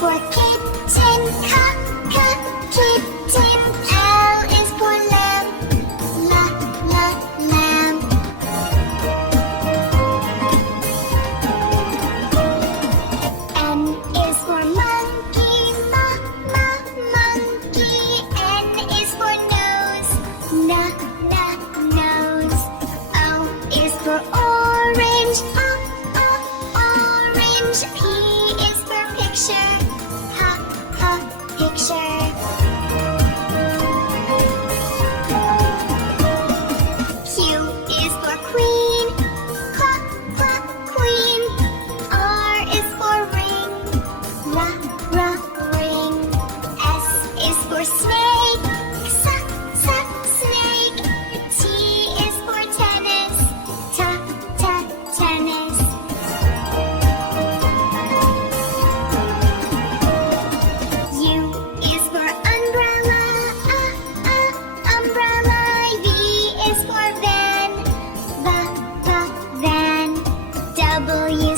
for kitten, kitten. L is for lamb, lamb. N is for monkey, monkey. N is for nose, nose. O is for orange, orange. P is for picture, picture. Q is for queen, queen. R is for ring, ring. S is for snake, snake. T is for tennis, tennis. U is for umbrella, umbrella. V is for van, van. W